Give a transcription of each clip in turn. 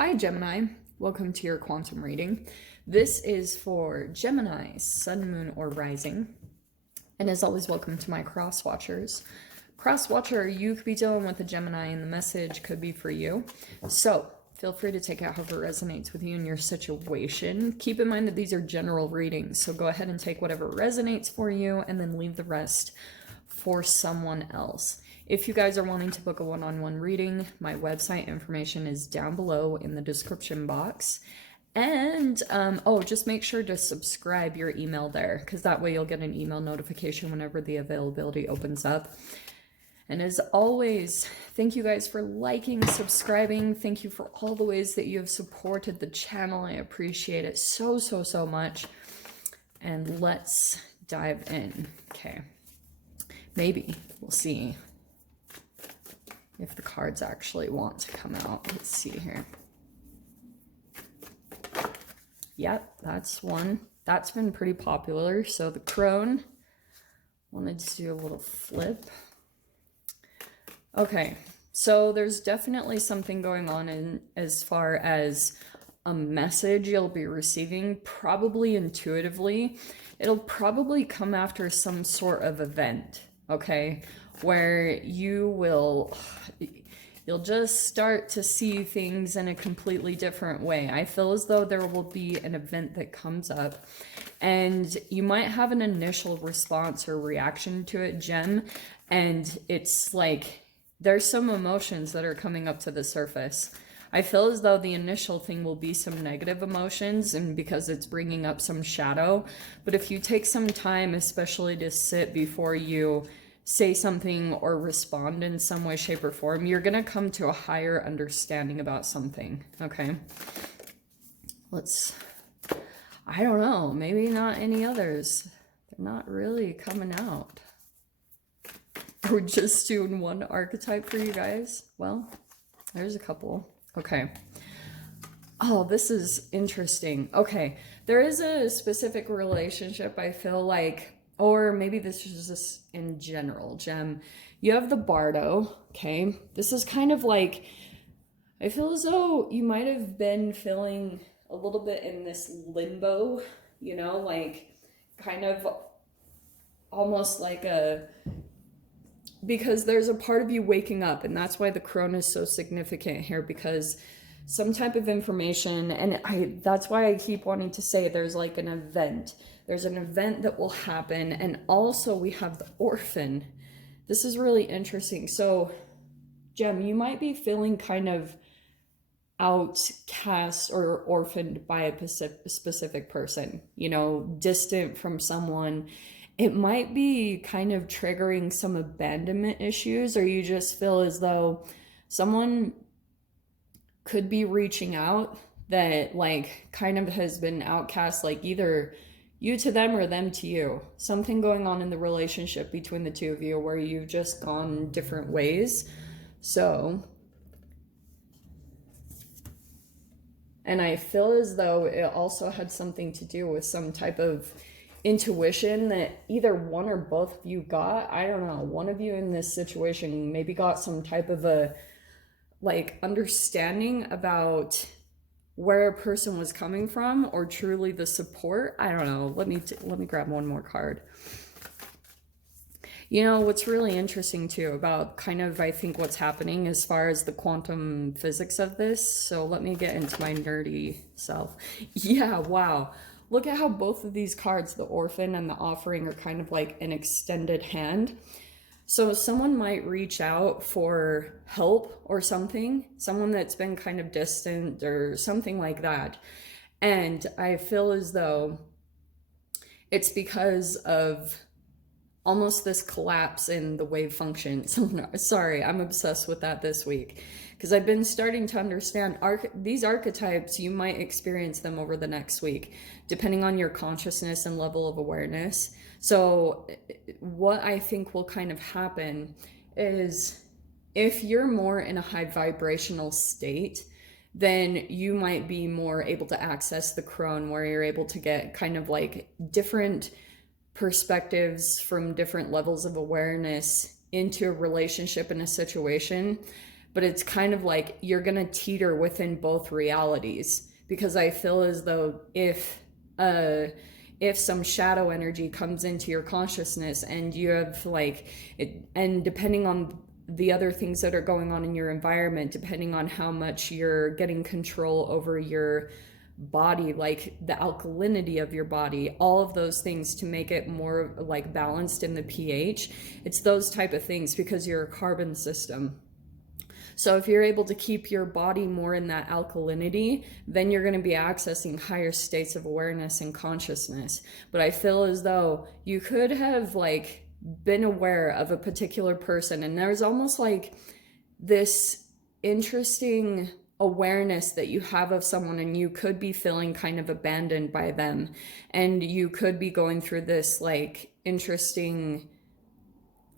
Hi Gemini, welcome to your quantum reading. This is for Gemini, Sun, Moon, or Rising. And as always, welcome to my cross watchers. Cross watcher, you could be dealing with a Gemini and the message could be for you. So feel free to take it however resonates with you in your situation. Keep in mind that these are general readings, so go ahead and take whatever resonates for you and then leave the rest for someone else. If you guys are wanting to book a one-on-one reading, my website information is down below in the description box. And, just make sure to subscribe your email there, because that way you'll get an email notification whenever the availability opens up. And as always, thank you guys for liking, subscribing. Thank you for all the ways that you have supported the channel. I appreciate it so, so, so much. And let's dive in. Okay. Maybe. We'll see if the cards actually want to come out. Let's see here. Yep, that's one. That's been pretty popular. So the crone. Wanted to do a little flip. Okay, so there's definitely something going on in as far as a message you'll be receiving, probably intuitively. It'll probably come after some sort of event, okay, where you'll just start to see things in a completely different way. I feel as though there will be an event that comes up and you might have an initial response or reaction to it, Gem, and it's like there's some emotions that are coming up to the surface. I feel as though the initial thing will be some negative emotions, and because it's bringing up some shadow. But if you take some time, especially to sit before you say something or respond in some way, shape, or form, you're going to come to a higher understanding about something, okay? I don't know, maybe not any others. They're not really coming out. We're just doing one archetype for you guys. Well, there's a couple. Okay. Oh, this is interesting. Okay. There is a specific relationship, I feel like, or maybe this is just in general, Gem. You have the Bardo, okay? This is kind of like, I feel as though you might have been feeling a little bit in this limbo, you know, like kind of almost like because there's a part of you waking up, and that's why the crone is so significant here, because some type of information, and that's why I keep wanting to say there's like an event. There's an event that will happen, and also we have the orphan. This is really interesting. So, Gem, you might be feeling kind of outcast or orphaned by a specific person, you know, distant from someone. It might be kind of triggering some abandonment issues, or you just feel as though someone could be reaching out that like kind of has been outcast, like either you to them or them to you. Something going on in the relationship between the two of you where you've just gone different ways. So, and I feel as though it also had something to do with some type of intuition that either one or both of you got. I don't know, one of you in this situation maybe got some type of a like understanding about where a person was coming from, or truly the support. I don't know. Let me grab one more card. You know, what's really interesting too about kind of, I think, what's happening as far as the quantum physics of this. So let me get into my nerdy self. Yeah, wow. Look at how both of these cards, the orphan and the offering, are kind of like an extended hand. So someone might reach out for help or something, someone that's been kind of distant or something like that. And I feel as though it's because of almost this collapse in the wave function. So, sorry, I'm obsessed with that this week, because I've been starting to understand these archetypes. You might experience them over the next week, depending on your consciousness and level of awareness. So what I think will kind of happen is if you're more in a high vibrational state, then you might be more able to access the crone, where you're able to get kind of like different perspectives from different levels of awareness into a relationship and a situation. but it's kind of like you're going to teeter within both realities, because I feel as though if some shadow energy comes into your consciousness and you have like it, and depending on the other things that are going on in your environment, depending on how much you're getting control over your body, like the alkalinity of your body, all of those things to make it more like balanced in the pH, it's those type of things, because you're a carbon system. So if you're able to keep your body more in that alkalinity, then you're going to be accessing higher states of awareness and consciousness. But I feel as though you could have like been aware of a particular person, and there's almost like this interesting awareness that you have of someone, and you could be feeling kind of abandoned by them, and you could be going through this like interesting,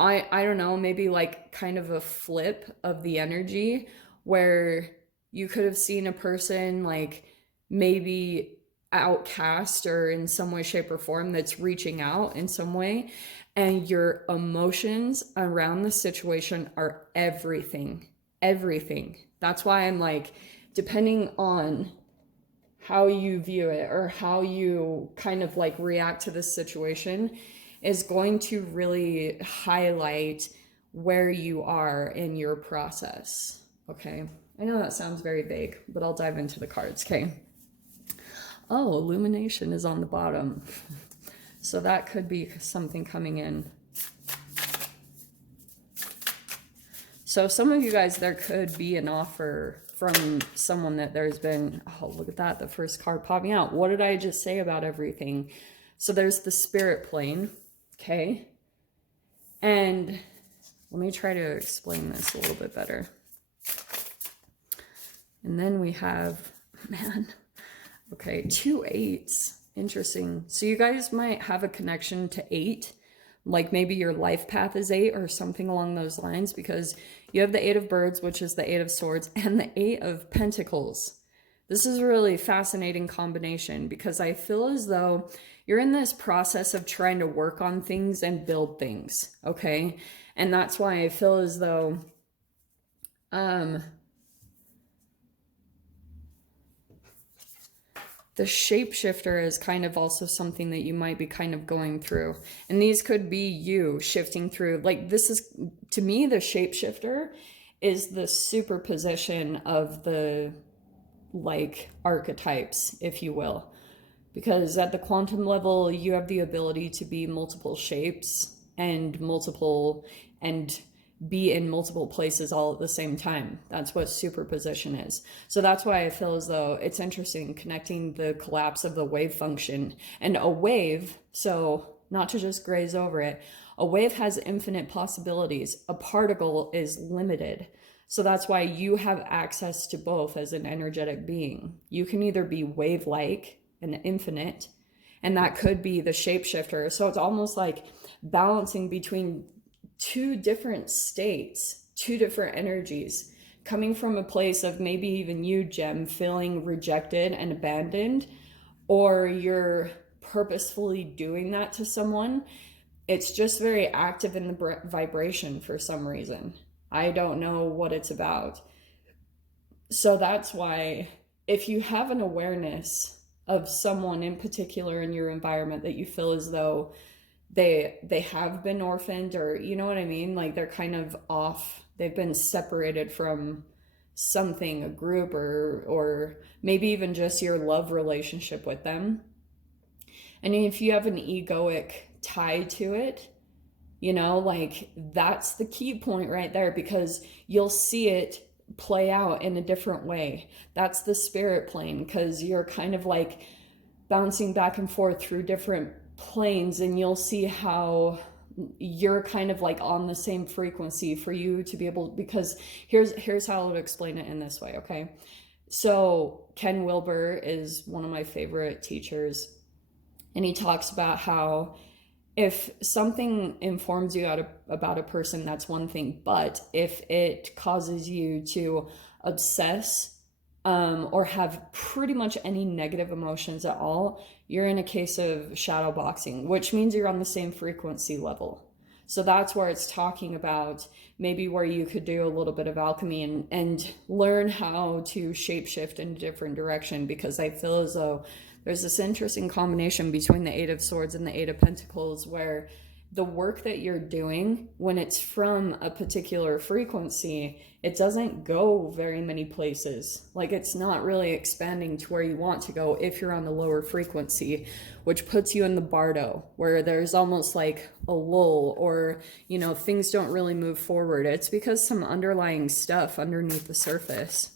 I don't know, maybe like kind of a flip of the energy, where you could have seen a person like maybe outcast or in some way, shape, or form that's reaching out in some way, and your emotions around the situation are everything. That's why I'm like, depending on how you view it or how you kind of like react to this situation is going to really highlight where you are in your process. Okay, I know that sounds very vague, but I'll dive into the cards. Okay. Oh, illumination is on the bottom. So that could be something coming in. So some of you guys, there could be an offer from someone that there's been, oh, look at that, the first card popping out. What did I just say about everything? So there's the spirit plane, okay? And let me try to explain this a little bit better. And then we have, man, okay, 2 8s. Interesting. So you guys might have a connection to 8, like maybe your life path is 8 or something along those lines, because you have the 8 of birds, which is the 8 of swords, and the 8 of pentacles. This is a really fascinating combination, because I feel as though you're in this process of trying to work on things and build things, okay? And that's why I feel as though the shapeshifter is kind of also something that you might be kind of going through. And these could be you shifting through, like this is, to me, the shapeshifter is the superposition of the like archetypes, if you will. Because at the quantum level, you have the ability to be multiple shapes and be in multiple places all at the same time. That's what superposition is. So that's why I feel as though it's interesting connecting the collapse of the wave function. And a wave, so not to just graze over it, a wave has infinite possibilities. A particle is limited. So that's why you have access to both as an energetic being. You can either be wave-like and infinite, and that could be the shapeshifter. So it's almost like balancing between 2 different states, 2 different energies, coming from a place of maybe even you, Gem, feeling rejected and abandoned, or you're purposefully doing that to someone. It's just very active in the vibration for some reason. I don't know what it's about. So that's why if you have an awareness of someone in particular in your environment that you feel as though they have been orphaned, or you know what I mean, like they're kind of off, they've been separated from something, a group, or maybe even just your love relationship with them, and if you have an egoic tie to it, you know, like that's the key point right there, because you'll see it play out in a different way. That's the spirit plane, because you're kind of like bouncing back and forth through different planes, and you'll see how you're kind of like on the same frequency for you to be able, because here's how I would explain it in this way, okay? So Ken Wilber is one of my favorite teachers, and he talks about how if something informs you about a person, that's one thing, but if it causes you to obsess or have pretty much any negative emotions at all, you're in a case of shadow boxing, which means you're on the same frequency level. So that's where it's talking about maybe where you could do a little bit of alchemy and learn how to shapeshift in a different direction, because I feel as though there's this interesting combination between the Eight of Swords and the Eight of Pentacles where the work that you're doing, when it's from a particular frequency, it doesn't go very many places. Like, it's not really expanding to where you want to go if you're on the lower frequency, which puts you in the bardo, where there's almost like a lull, or, you know, things don't really move forward. It's because some underlying stuff underneath the surface.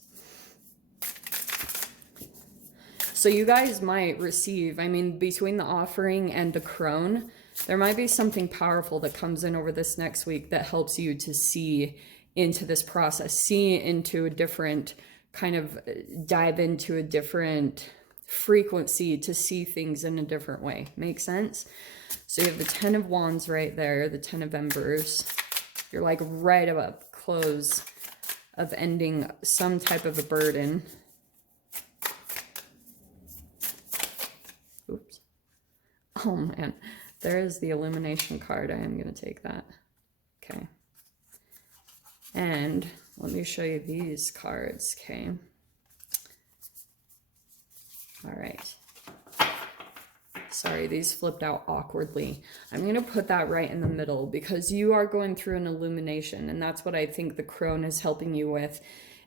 So you guys might receive, I mean, between the offering and the crone, there might be something powerful that comes in over this next week that helps you to see into this process, see into a different kind of, dive into a different frequency to see things in a different way. Make sense? So you have the 10 of Wands right there, the 10 of Embers. You're like right up close of ending some type of a burden. Oops. Oh man. There is the illumination card. I am going to take that. Okay. And let me show you these cards. Okay. All right. Sorry, these flipped out awkwardly. I'm going to put that right in the middle because you are going through an illumination, and that's what I think the crone is helping you with.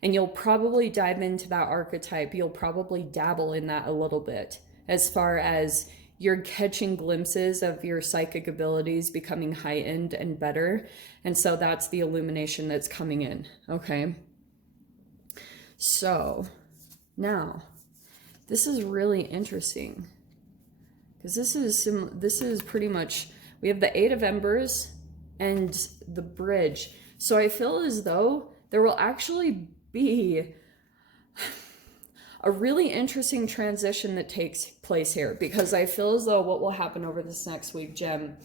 And you'll probably dive into that archetype. You'll probably dabble in that a little bit as far as you're catching glimpses of your psychic abilities becoming heightened and better. And so that's the illumination that's coming in, okay? So now, this is really interesting because this is pretty much, we have the 8 of Embers and the bridge. So I feel as though there will actually be a really interesting transition that takes place here, because I feel as though what will happen over this next week, Gem,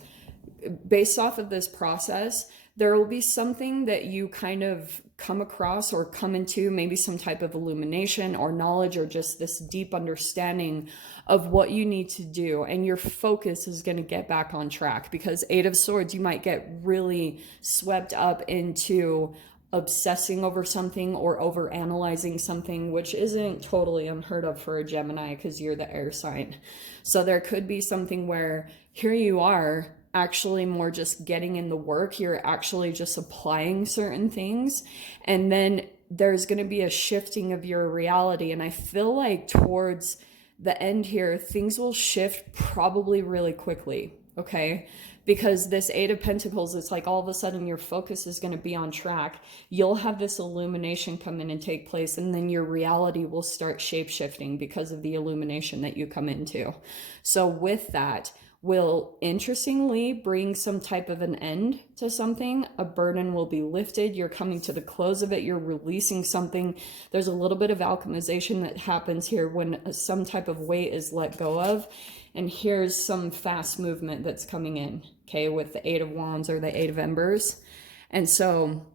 based off of this process, there will be something that you kind of come across or come into, maybe some type of illumination or knowledge or just this deep understanding of what you need to do. And your focus is going to get back on track, because 8 of Swords, you might get really swept up into obsessing over something or over analyzing something, which isn't totally unheard of for a Gemini because you're the air sign. So there could be something where here you are actually more just getting in the work, you're actually just applying certain things, and then there's going to be a shifting of your reality. And I feel like towards the end here, things will shift probably really quickly, okay? Because this 8 of Pentacles, it's like all of a sudden your focus is going to be on track. You'll have this illumination come in and take place, and then your reality will start shape-shifting because of the illumination that you come into. So with that, will interestingly bring some type of an end to something. A burden will be lifted. You're coming to the close of it. You're releasing something. There's a little bit of alchemization that happens here when some type of weight is let go of. And here's some fast movement that's coming in, okay, with the 8 of Wands or the 8 of Embers. And so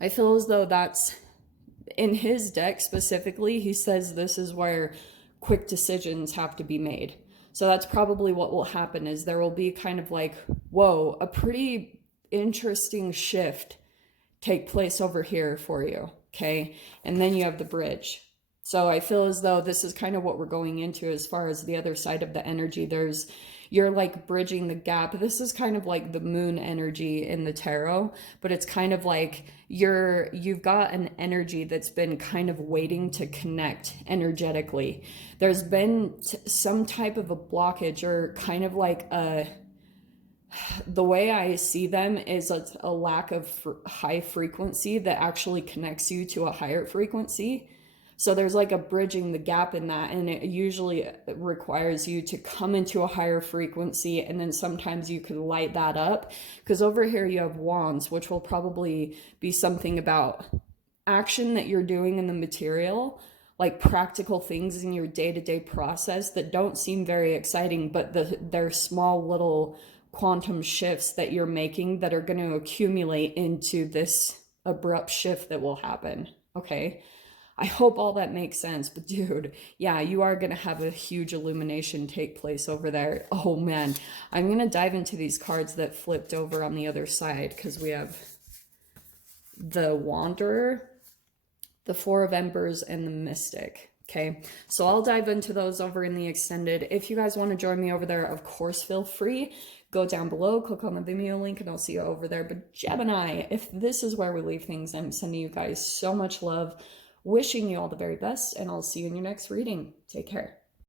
I feel as though that's, in his deck specifically, he says this is where quick decisions have to be made. So that's probably what will happen, is there will be kind of like, whoa, a pretty interesting shift take place over here for you, okay? And then you have the bridge. So I feel as though this is kind of what we're going into as far as the other side of the energy. You're like bridging the gap. This is kind of like the moon energy in the tarot, but it's kind of like you've got an energy that's been kind of waiting to connect energetically. There's been some type of a blockage, or kind of like the way I see them is a lack of high frequency that actually connects you to a higher frequency. So there's like a bridging the gap in that, and it usually requires you to come into a higher frequency, and then sometimes you can light that up. Because over here you have Wands, which will probably be something about action that you're doing in the material, like practical things in your day-to-day process that don't seem very exciting, but they're small little quantum shifts that you're making that are going to accumulate into this abrupt shift that will happen, okay? I hope all that makes sense. But dude, yeah, you are going to have a huge illumination take place over there. Oh man, I'm going to dive into these cards that flipped over on the other side, because we have the Wanderer, the Four of Embers, and the Mystic. Okay, so I'll dive into those over in the extended. If you guys want to join me over there, of course, feel free. Go down below, click on the Vimeo link, and I'll see you over there. But Gemini, if this is where we leave things, I'm sending you guys so much love, wishing you all the very best, and I'll see you in your next reading. Take care.